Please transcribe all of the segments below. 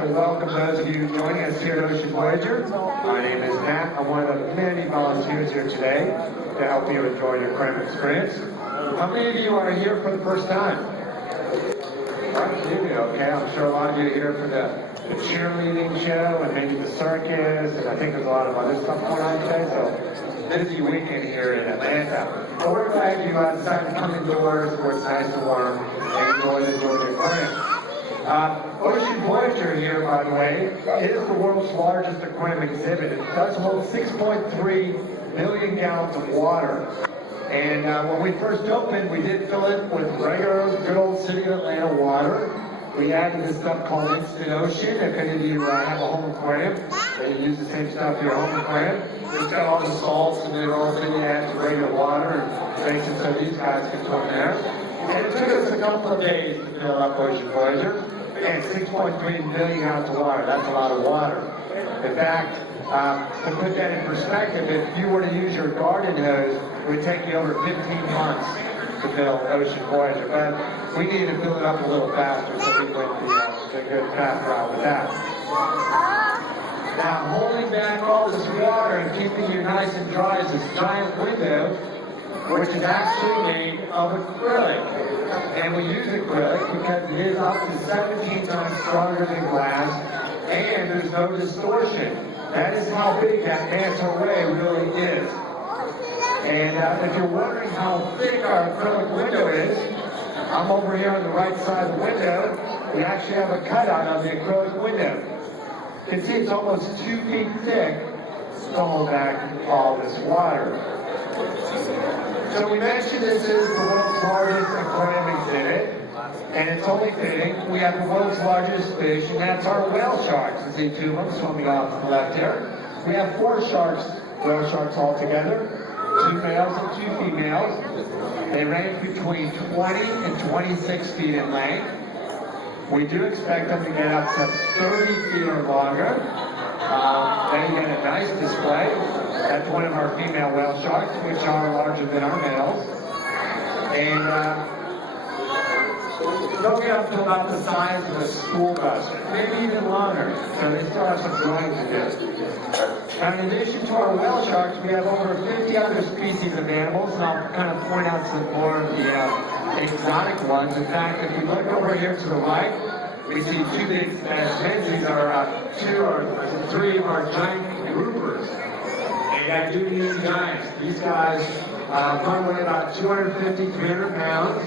to welcome those of you joining us here at Ocean Voyager. My name is Matt. I'm one of the many volunteers here today to help you enjoy your aquarium experience. How many of you are here for the first time? Okay, I'm sure a lot of you are here for the cheerleading show and maybe the circus, and I think there's a lot of other stuff going on today, so busy weekend here in Atlanta. But we're glad you decided to come indoors where it's nice and warm and enjoy the aquarium. Ocean Voyager here, by the way, is the world's largest aquarium exhibit. It does hold 6.3 million gallons of water. And when we first opened, we did fill it with regular, good old City of Atlanta water. We added this stuff called Instant Ocean. If any of you have a home aquarium, and you use the same stuff for your home aquarium, it's got all the salts and minerals in it, add to regular water and makes it so these guys can swim there. And it took us a couple of days to fill up Ocean Voyager. And 6.3 million gallons of water, that's a lot of water. In fact, to put that in perspective, if you were to use your garden hose, it would take you over 15 months to fill Ocean Voyager. But we needed to fill it up a little faster, so we went the good fast route with that. Now, holding back all this water and keeping you nice and dry is this giant window, which is actually made of acrylic. And we use acrylic because it is up to 17 times stronger than glass, and there's no distortion. That is how big that manta ray really is. And if you're wondering how thick our acrylic window is, I'm over here on the right side of the window. We actually have a cutout of the acrylic window. You can see it's almost 2 feet thick to hold back all this water. So we mentioned this is the world's largest aquarium exhibit, and it's only fitting. We have the world's largest fish, and that's our whale sharks. You see 2 of them swimming off to the left here. We have 4 sharks, whale sharks altogether, 2 males and 2 females. They range between 20 and 26 feet in length. We do expect them to get up to 30 feet or longer. Then you get a nice display. That's one of our female whale sharks, which are larger than our males. And they'll get up to about the size of a school bus, maybe even longer. So they still have some growing to do. Now, in addition to our whale sharks, we have over 50 other species of animals, and I'll kind of point out some more of the exotic ones. In fact, if you look over here to the right, we see 2 big specimens. These are 2 or 3 of our giant groupers. And I do mean giants. These guys probably weigh about 250, 300 pounds.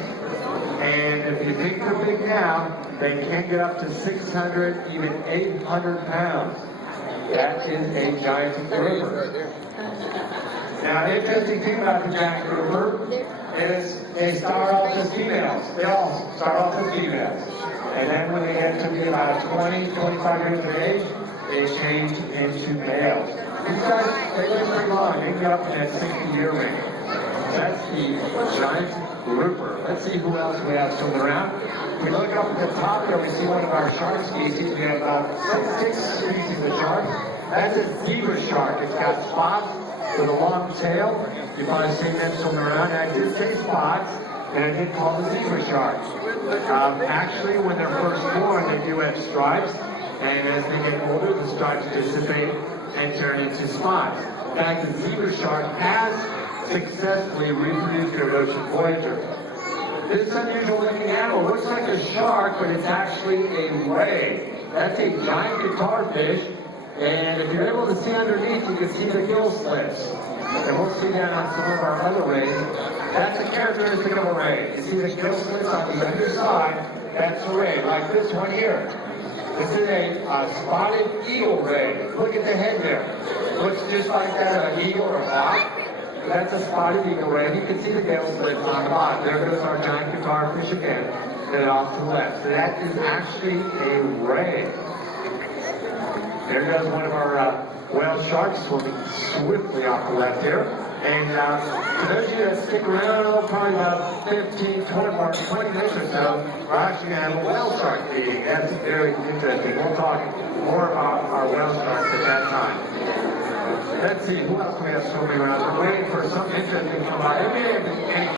And if you think they're big now, they can get up to 600, even 800 pounds. That is a giant grouper. Now, the interesting thing about the giant grouper is they start off as females. They all start off as females. And then when they get to be about 20, 25 years of age, they change into males. These guys, they live pretty long. They get up in that 60-year range. That's the giant grouper. Let's see who else we have swimming around. If we look up at the top there, we see one of our shark species. We have about 6 species of sharks. That's a zebra shark. It's got spots with a long tail. You've probably seen them swimming around. And I did say spots, and I did call the zebra shark. Actually, when they're first born, they do have stripes. And as they get older, the stripes dissipate and turn into spots. In fact, the zebra shark has successfully reproduced their Ocean Voyager. This unusual looking animal looks like a shark, but it's actually a ray. That's a giant guitar fish, and if you're able to see underneath, you can see the gill slits. And we'll see that on some of our other rays. That's a characteristic of a ray. You see the gill slits on the underside, that's a ray, like this one here. This is a spotted eagle ray. Look at the head there. Looks just like that, an eagle or a hawk. That's a spotted eagle ray. You can see the gill slits on the bottom. There goes our giant guitar fish again. Then off to the left. So that is actually a ray. There goes one of our whale sharks swimming swiftly off the left here. And for those of you that stick around, probably about 15, 20 minutes or so, we're actually going to have a whale shark feeding. That's very interesting. We'll talk more about our whale sharks at that time. Let's see, who else we have swimming around? We're waiting for something interesting to come by.